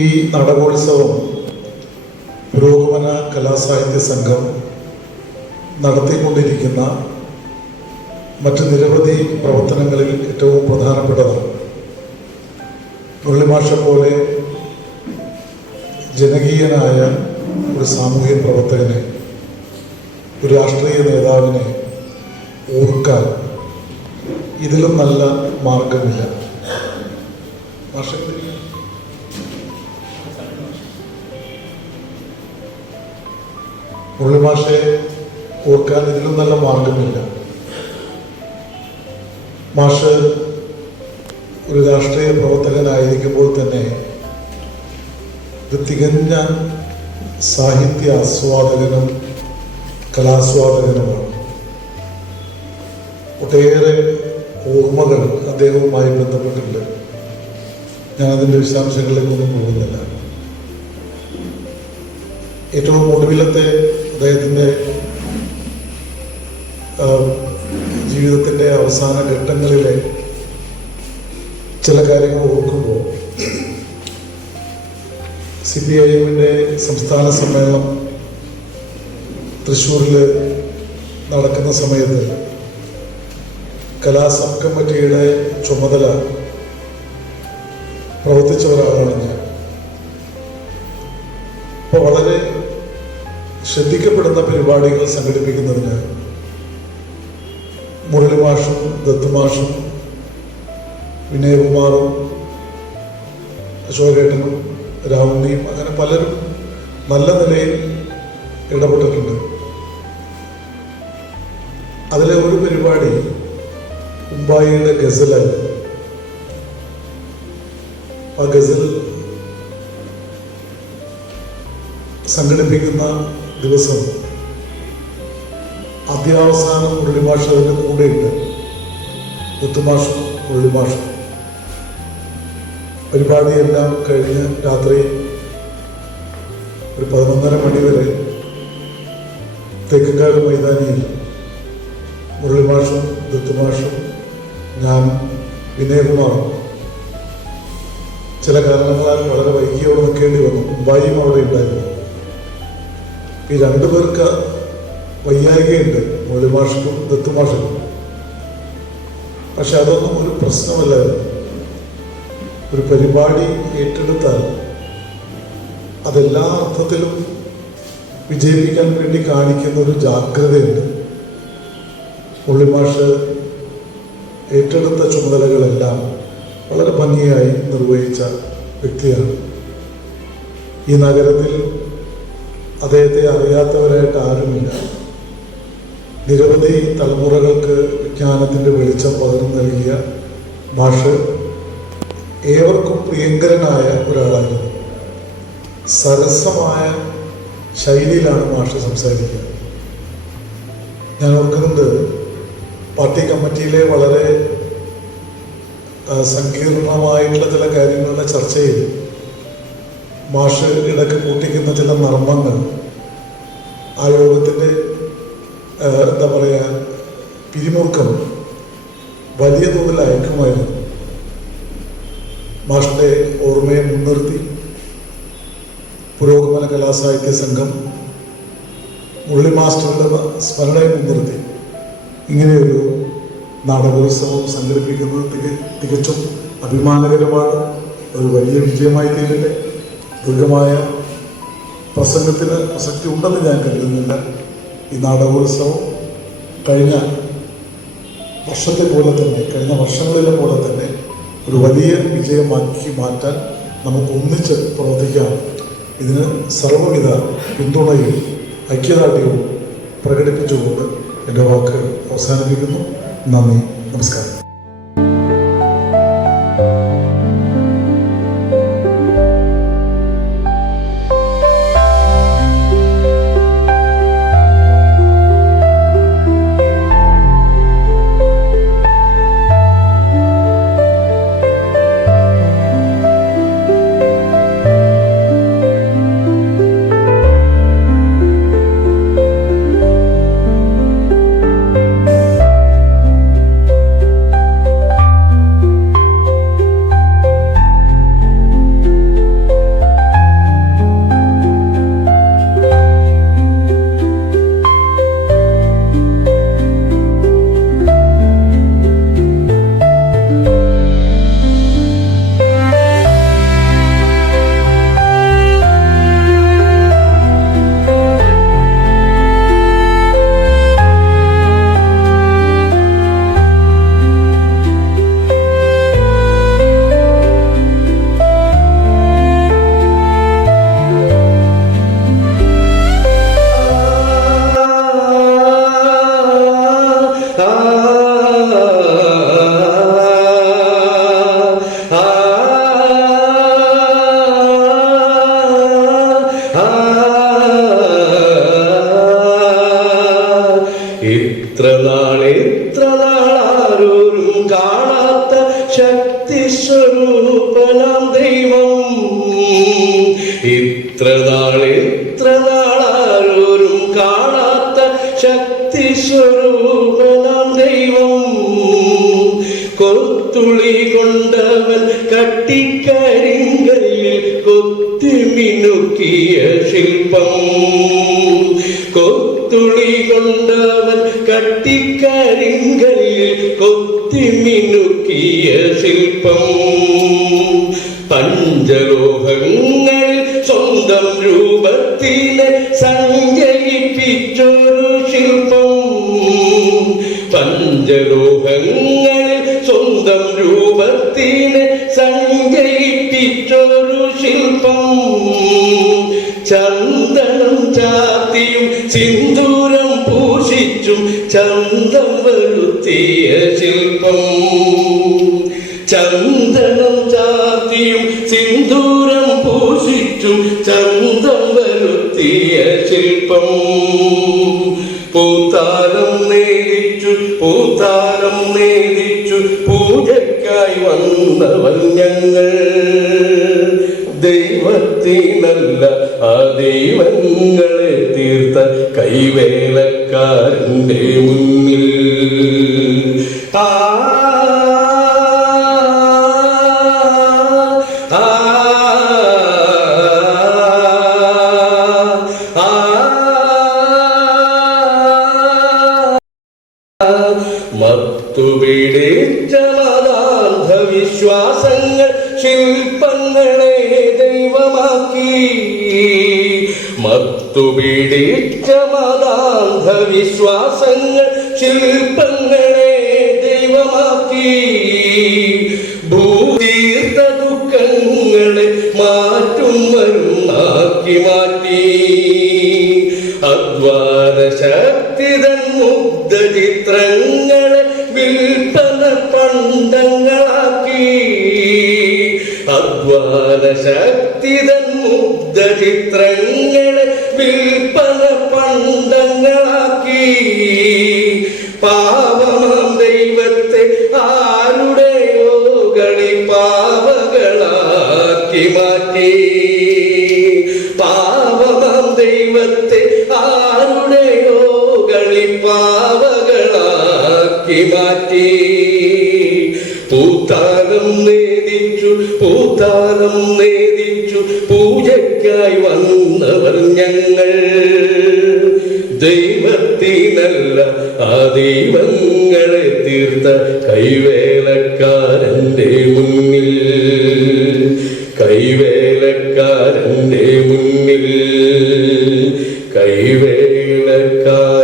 ഈ നാടകോത്സവം പുരോഗമന കലാസാഹിത്യ സംഘം നടത്തിക്കൊണ്ടിരിക്കുന്ന മറ്റ് നിരവധി പ്രവർത്തനങ്ങളിൽ ഏറ്റവും പ്രധാനപ്പെട്ടതാണ്. മുരളിമാഷ പോലെ ജനകീയനായ ഒരു സാമൂഹ്യ പ്രവർത്തകനെ, ഒരു രാഷ്ട്രീയ നേതാവിനെ ഓർക്കാൻ ഇതിലും നല്ല മാർഗമില്ല. മുരളിമാഷെ ഓർക്കാൻ ഇതിലും നല്ല മാർഗമില്ല. മാഷ് ഒരു രാഷ്ട്രീയ പ്രവർത്തകനായിരിക്കുമ്പോൾ തന്നെ ഇത് തികഞ്ഞ സാഹിത്യ ആസ്വാദകനും കലാസ്വാദകനുമാണ്. ഒട്ടേറെ ഓർമ്മകൾ അദ്ദേഹവുമായി ബന്ധപ്പെട്ടിട്ടുണ്ട്. ഞാനതിൻ്റെ വിശദാംശങ്ങളിലേക്കൊന്നും പോകുന്നില്ല. ഏറ്റവും ഒടുവിലത്തെ അദ്ദേഹത്തിൻ്റെ ജീവിതത്തിൻ്റെ അവസാന ഘട്ടങ്ങളിലെ ചില കാര്യങ്ങൾ ഓർക്കുമ്പോൾ CPIM-ന്റെ സംസ്ഥാന സമ്മേളനം തൃശ്ശൂരിൽ നടക്കുന്ന സമയത്ത് കലാസബ് കമ്മിറ്റിയുടെ ചുമതല പ്രവർത്തിച്ച ഒരാളാണ് ഞാൻ. അപ്പോൾ വളരെ ശ്രദ്ധിക്കപ്പെടുന്ന പരിപാടികൾ സംഘടിപ്പിക്കുന്നതിന് മുരളിമാഷും ദത്തുമാഷും വിനയകുമാറും അശോകേട്ടനും രാവുണ്ണിയും അങ്ങനെ പലരും നല്ല നിലയിൽ ഇടപെട്ടിട്ടുണ്ട്. അതിലെ ഒരു പരിപാടി ഉമ്പായിയുടെ ഗസലായിരുന്നു. ആ ഗസൽ സംഘടിപ്പിക്കുന്ന ദിവസം അത്യാവസാനം മുരളിമാഷ് അതിൻ്റെ കൂടെയുണ്ട്. ദത്തുമാഷും മുരളിമാഷും പരിപാടിയെല്ലാം കഴിഞ്ഞ് രാത്രി ഒരു 11:30 മണി വരെ തെക്കുംകാട് മൈതാനിയിൽ മുരളിമാഷും ദത്തുമാഷും ഞാൻ വിനയകുമാറും ചില കാരണങ്ങളാൽ വളരെ വൈകിയോടെ നിൽക്കേണ്ടി വന്നു. മുംബൈയും അവിടെ ഉണ്ടായിരുന്നു. ഈ രണ്ടുപേർക്ക് വയ്യായികയുണ്ട്, മുരളിമാഷക്കും ദത്തുമാഷക്കും. പക്ഷെ അതൊന്നും ഒരു പ്രശ്നമല്ലായിരുന്നു. ഒരു പരിപാടി ഏറ്റെടുത്താൽ അതെല്ലാ അർത്ഥത്തിലും വിജയിപ്പിക്കാൻ വേണ്ടി കാണിക്കുന്ന ഒരു ജാഗ്രതയുണ്ട്. മുരളിമാഷ് ഏറ്റെടുത്ത ചുമതലകളെല്ലാം വളരെ ഭംഗിയായി നിർവഹിച്ച വ്യക്തിയാണ്. ഈ നഗരത്തിൽ അദ്ദേഹത്തെ അറിയാത്തവരായിട്ട് ആരുമില്ല. നിരവധി തലമുറകൾക്ക് വിജ്ഞാനത്തിൻ്റെ വെളിച്ചം പകർന്നു നൽകിയ മാഷ് ഏവർക്കും പ്രിയങ്കരനായ ഒരാളായിരുന്നു. സരസമായ ശൈലിയിലാണ് മാഷ് സംസാരിക്കുക. ഞാൻ ഓർക്കുന്നുണ്ട്, പാർട്ടി കമ്മിറ്റിയിലെ വളരെ സങ്കീർണമായിട്ടുള്ള ചില കാര്യങ്ങളുടെ ചർച്ചയിൽ മാഷ് ഇടയ്ക്ക് കൂട്ടിക്കുന്ന ചില നർമ്മങ്ങൾ ആ യോഗത്തിൻ്റെ എന്താ പറയുക പിരിമുറുക്കം വലിയ തോതിൽ അയക്കുമായിരുന്നു. മാഷിൻ്റെ ഓർമ്മയെ മുൻനിർത്തി പുരോഗമന കലാസാഹിത്യ സംഘം മുരളി മാസ്റ്ററുടെ സ്മരണയെ മുൻനിർത്തി ഇങ്ങനെയൊരു നാടകോത്സവം സംഘടിപ്പിക്കുന്നത് തികച്ചും അഭിമാനകരമാണ്. ഒരു വലിയ വിജയമായി തീരട്ടെ. ദീർഘമായ പ്രസംഗത്തിന് പ്രസക്തി ഉണ്ടെന്ന് ഞാൻ കരുതുന്നില്ല. ഈ നാടകോത്സവം കഴിഞ്ഞ വർഷത്തെ പോലെ തന്നെ, കഴിഞ്ഞ വർഷങ്ങളിലെ പോലെ തന്നെ ഒരു വലിയ വിജയമാക്കി മാറ്റാൻ നമുക്ക് ഒന്നിച്ച് പ്രവർത്തിക്കാം. ഇതിന് സർവ്വവിധ പിന്തുണയും ഐക്യദാർഢ്യവും പ്രകടിപ്പിച്ചുകൊണ്ട് എൻ്റെ വാക്ക് അവസാനിപ്പിക്കുന്നു. നന്ദി, നമസ്കാരം. ഇത്ര നാളാരോരും കാണാത്ത ശക്തി സ്വരൂപനാം ദൈവം. കൊത്തുളി കൊണ്ടവൻ കട്ടിക്കരിങ്കല്ലിൽ കൊത്തി മിനുക്കിയ ശില്പം. കൊത്തുളി കൊണ്ടവൻ കട്ടിക്കരിങ്കല്ലിൽ കൊത്തി മിനുക്കിയ ശില്പം. പഞ്ചലോഹങ്ങളിൽ സ്വന്തം രൂപത്തിനെ സഞ്ചയിപ്പിച്ചൊരു ശില്പം. പഞ്ചലോഹങ്ങളിൽ സ്വന്തം രൂപത്തിനെ സഞ്ചയിപ്പിച്ചൊരു ശില്പം. ചന്ദനം ചാത്തിയും സിന്ദൂരം പൂഷിച്ചും ചന്തം വരുത്തിയ ശില്പം. ചന്ദനം ചാത്തിയും സിന്ദൂരം പൂഷിച്ചും ചന്തം വരുത്തിയ ശില്പം. പൂത്താലം നേദിച്ചു പൂജയ്ക്കായി വന്നവൻ ഞങ്ങൾ. ദൈവത്തിനല്ല ആ ദൈവങ്ങളെ തീർത്ത കൈവേലക്കാരന്റെ മുന്നിൽ. ആ മത്തുപിടിച്ച മതാന്ധവിശ്വാസങ്ങൾ ശില്പങ്ങളെ ദൈവമാക്കി. മത്തുപിടിച്ച മതാന്ധവിശ്വാസങ്ങൾ ശില്പങ്ങളെ ദൈവമാക്കി. ഭൂതീർത്ത ദുഃഖങ്ങളെ മാറ്റും മരുന്നാക്കി മാറ്റി. അദ്വാര ശക്തിതൻ മുഗ്ധ ചിത്രങ്ങളെ വിൽപ്പന പണ്ടങ്ങളാക്കി. അദ്വാര ശക്തിതൻ മുഗ്ധ ചിത്രങ്ങളെ വിൽപ്പന പണ്ടങ്ങളാക്കി. പാവമാം ദൈവത്തെ ആരുടെയോ കളി പാവകളാക്കി മാറ്റി. പാവമാം ദൈവത്തെ ആരുടെയോ കളി പാവകളാക്കി മാറ്റി. പൂത്താലം നേദിച്ചു പൂജയ്ക്കായി വന്നവർ ഞങ്ങൾ. ദൈവത്തിനല്ല ആ ദൈവങ്ങളെ തീർത്ത കൈവേലക്കാരന്റെ മുന്നിൽ. കൈവേലക്കാരന്റെ മുന്നിൽ. കൈവേലക്കാരൻ